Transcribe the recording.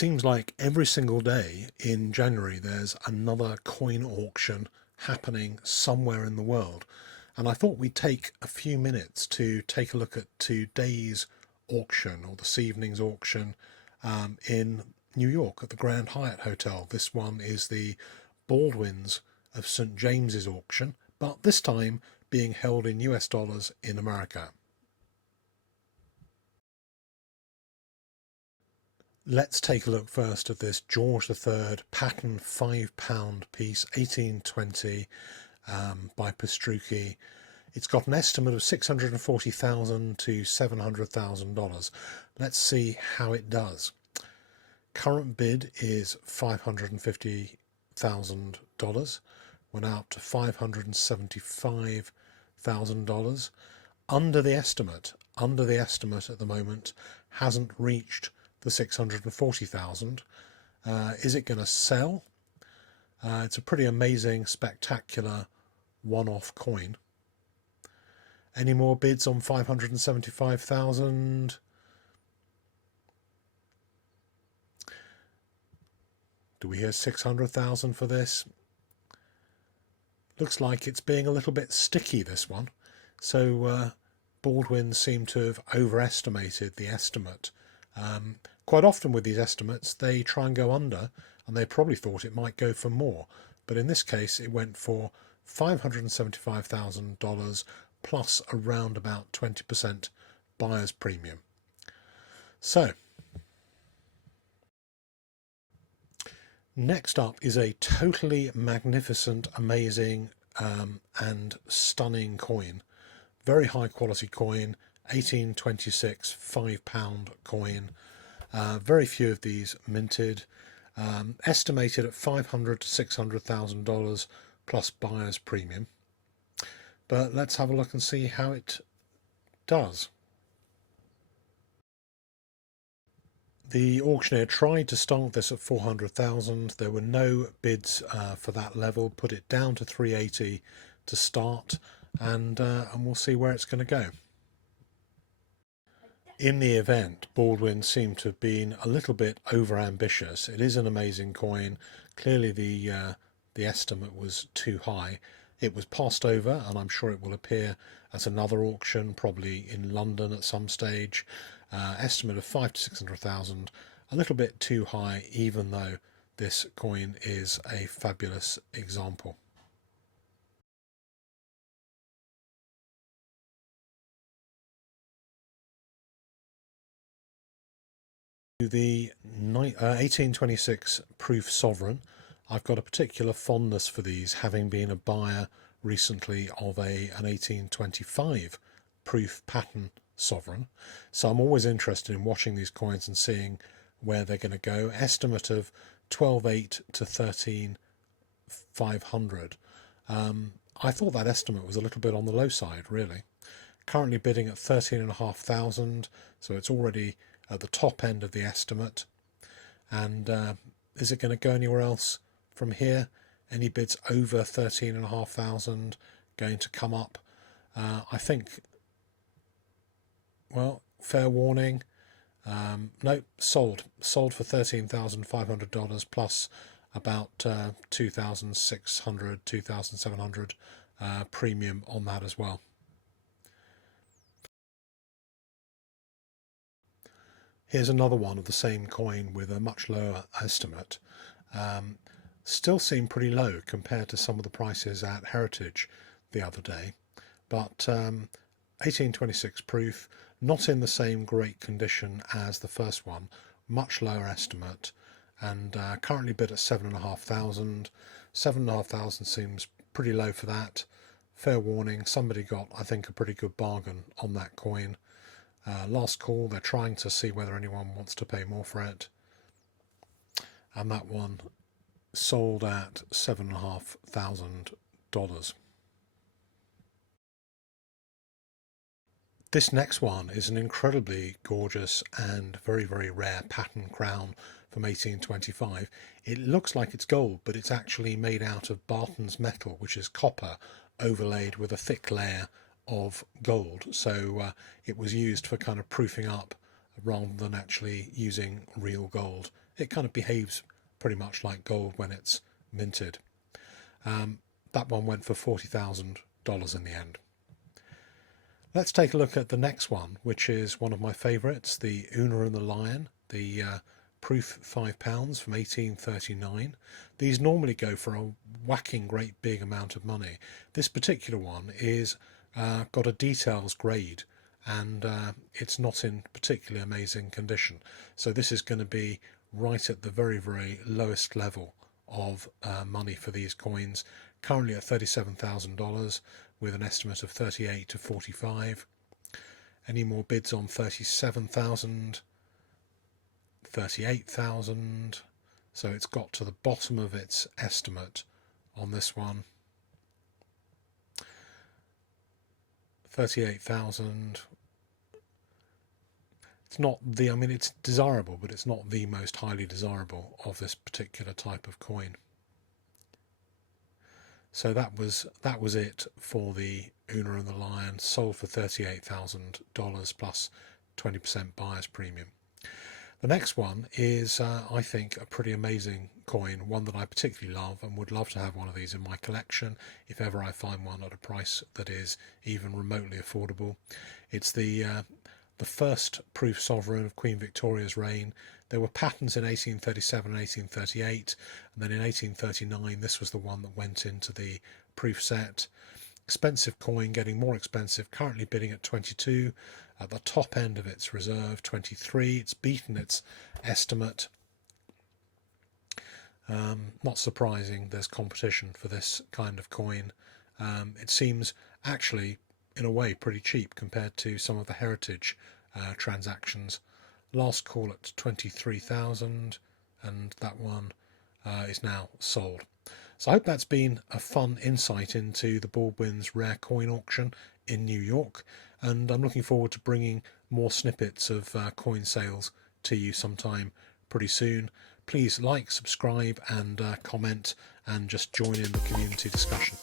Seems like every single day in January there's another coin auction happening somewhere in the world. And I thought we'd take a few minutes to take a look at today's auction, or this evening's auction, in New York at the Grand Hyatt Hotel. This one is the Baldwins of St James's auction, but this time being held in US dollars in America. Let's take a look first at this George III pattern £5 piece, 1820, by Pastrucci. It's got an estimate of $640,000 to $700,000. Let's see how it does. Current bid is $550,000. Went out to $575,000. Under the estimate at the moment, hasn't reached the 640,000. Is it going to sell? It's a pretty amazing, spectacular one-off coin. Any more bids on 575,000? Do we hear 600,000 for this? Looks like it's being a little bit sticky, this one. So Baldwin seem to have overestimated the estimate. Quite often with these estimates they try and go under, and they probably thought it might go for more, but in this case it went for $575,000 plus around about 20% buyer's premium. So next up is a totally magnificent, amazing and stunning coin. Very high quality coin, 1826 £5 coin. Very few of these minted. Estimated at $500,000 to $600,000 plus buyer's premium. But let's have a look and see how it does. The auctioneer tried to start this at 400,000. There were no bids for that level. Put it down to 380 to start, and we'll see where it's going to go. In the event, Baldwin seemed to have been a little bit over-ambitious. It is an amazing coin. Clearly the estimate was too high. It was passed over, and I'm sure it will appear at another auction, probably in London at some stage. Estimate of 500,000 to 600,000, a little bit too high, even though this coin is a fabulous example. The 1826 proof sovereign, I've got a particular fondness for these, having been a buyer recently of an 1825 proof pattern sovereign. So I'm always interested in watching these coins and seeing where they're going to go. Estimate of 12.8 to 13,500. I thought that estimate was a little bit on the low side, really. Currently bidding at 13,500, so it's already at the top end of the estimate. And is it going to go anywhere else from here? Any bids over 13,500 going to come up? I think, well, fair warning. Nope, sold for $13,500 plus about $2,600, $2,700 premium on that as well. Here's another one of the same coin with a much lower estimate. Still seem pretty low compared to some of the prices at Heritage the other day, but 1826 proof, not in the same great condition as the first one, much lower estimate, and currently bid at 7,500. 7,500 seems pretty low for that. Fair warning, somebody got, I think, a pretty good bargain on that coin. Last call, they're trying to see whether anyone wants to pay more for it, and that one sold at $7,500. This next one is an incredibly gorgeous and very, very rare pattern crown from 1825. It looks like it's gold, but it's actually made out of Barton's metal, which is copper overlaid with a thick layer of gold. So it was used for kind of proofing up rather than actually using real gold. it kind of behaves pretty much like gold when it's minted. That one went for $40,000 in the end. Let's take a look at the next one, which is one of my favourites, the Una and the Lion, the proof £5 from 1839. These normally go for a whacking great big amount of money. This particular one is got a details grade, and it's not in particularly amazing condition. So this is going to be right at the very, very lowest level of money for these coins, currently at $37,000 with an estimate of 38 to 45. Any more bids on 37,000, 38,000? So it's got to the bottom of its estimate on this one. 38,000. It's not the, I mean, it's desirable, but it's not the most highly desirable of this particular type of coin. So that was it for the Una and the Lion, sold for $38,000 plus 20% buyer's premium. The next one is, I think, a pretty amazing coin, one that I particularly love and would love to have one of these in my collection if ever I find one at a price that is even remotely affordable. It's the first proof sovereign of Queen Victoria's reign. There were patents in 1837 and 1838, and then in 1839 this was the one that went into the proof set. Expensive coin, getting more expensive, currently bidding at 22, at the top end of its reserve, 23. It's beaten its estimate. Not surprising, there's competition for this kind of coin. It seems actually, in a way, pretty cheap compared to some of the heritage transactions. Last call at 23,000, and that one is now sold. So I hope that's been a fun insight into the Baldwin's rare coin auction in New York, and I'm looking forward to bringing more snippets of coin sales to you sometime pretty soon. Please like, subscribe and comment, and just join in the community discussion.